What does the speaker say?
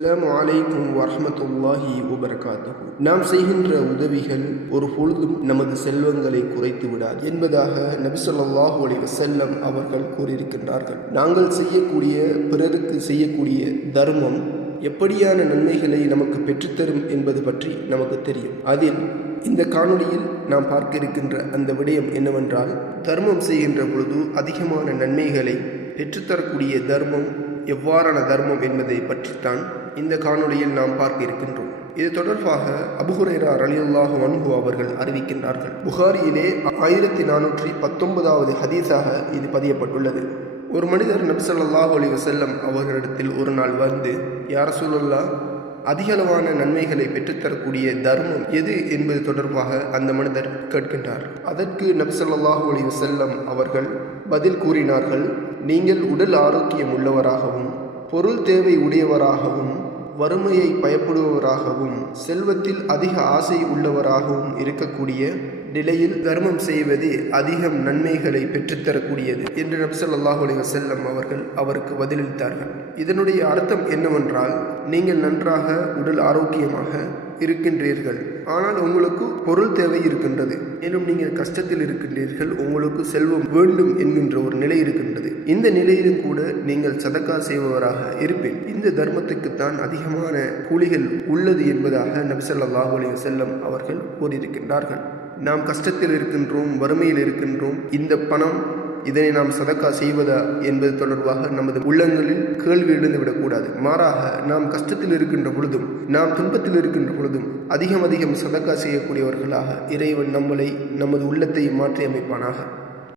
அஸ்ஸலாமு அலைக்கும் வரஹ்மத்துல்லாஹி வபரகாத்துஹு. நாம் செய்கின்ற உதவிகள் ஒரு பொழுதும் நமது செல்வங்களை குறைத்து விடாது என்பதாக நபி ஸல்லல்லாஹு அலைஹி வஸல்லம் அவர்கள் கூறியிருக்கின்றார்கள். நாங்கள் செய்யக்கூடிய, பிறருக்கு செய்யக்கூடிய தர்மம் எப்படியான நன்மைகளை நமக்கு பெற்றுத்தரும் என்பது பற்றி நமக்கு தெரியும். அதில் இந்த காணொளியில் நாம் பார்க்க இருக்கின்ற அந்த விடயம் என்னவென்றால், தர்மம் செய்கின்ற பொழுது அதிகமான நன்மைகளை பெற்றுத்தரக்கூடிய தர்மம் எவ்வாறான தர்மம் என்பதை பற்றித்தான் இந்த காணொளியில் நாம் பார்க்க இருக்கின்றோம். இது தொடர்பாக அபூ ஹுரைரா ரலியல்லாஹு அன்ஹு அவர்கள் அறிவிக்கின்றார்கள். புகாரியிலே 1419வது ஹதீஸாக இது பதியப்பட்டுள்ளது. ஒரு மனிதர் நபி ஸல்லல்லாஹு அலைஹி வஸல்லம் அவர்களிடத்தில் ஒரு நாள் வந்து, யா ரசூலல்லாஹ், அதிகளவான நன்மைகளை பெற்றுத்தரக்கூடிய தர்மம் எது என்பது தொடர்பாக அந்த மனிதர் கேட்கின்றார். அதற்கு நபி ஸல்லல்லாஹு அலைஹி வஸல்லம் அவர்கள் பதில் கூறினார்கள், நீங்கள் உடல் ஆரோக்கியம் உள்ளவராகவும், பொருள் தேவை உடையவராகவும், வறுமையை பயப்படுபவராகவும், செல்வத்தில் அதிக ஆசை உள்ளவராகவும் இருக்கக்கூடிய நிலையில் தர்மம் செய்வது அதிகம் நன்மைகளை பெற்றுத்தரக்கூடியது என்று நபி ஸல்லல்லாஹு அலைஹி வஸல்லம் அவர்கள் அவருக்கு பதிலளித்தார்கள். இதனுடைய அர்த்தம் என்னவென்றால், நீங்கள் நன்றாக உடல் ஆரோக்கியமாக இருக்கின்றீர்கள், ஆனால் உங்களுக்கு பொருள் தேவை இருக்கின்றது, மேலும் நீங்கள் கஷ்டத்தில் இருக்கின்றீர்கள், உங்களுக்கு செல்வம் வேண்டும் என்கின்ற ஒரு நிலை இருக்கின்றது. இந்த நிலையிலும் கூட நீங்கள் சதக்கா செய்பவராக இருப்பேன். இந்த தர்மத்துக்குத்தான் அதிகமான கூலிகள் உள்ளது என்பதாக நபி ஸல்லல்லாஹு அலைஹி வஸல்லம் அவர்கள் கூறியிருக்கின்றார்கள். நாம் கஷ்டத்தில் இருக்கின்றோம், வறுமையில் இருக்கின்றோம், இந்த பணம் இதனை நாம் சதக்கா செய்வதா என்பது தொடர்பாக நமது உள்ளங்களில் கேள்வி எழுந்துவிடக்கூடாது. மாறாக நாம் கஷ்டத்தில் இருக்கின்ற பொழுதும், நாம் துன்பத்தில் இருக்கின்ற பொழுதும் அதிகம் சதக்கா செய்யக்கூடியவர்களாக இறைவன் நம்மளை, நமது உள்ளத்தை மாற்றி அமைப்பானாக.